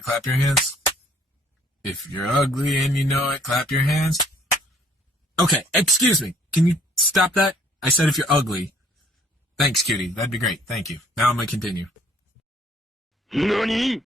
it, clap your hands. If you're ugly and you know it, clap your hands. Okay, excuse me. Can you stop that? I said if you're ugly. Thanks, cutie. That'd be great. Thank you. Now I'm going to continue. NANI?!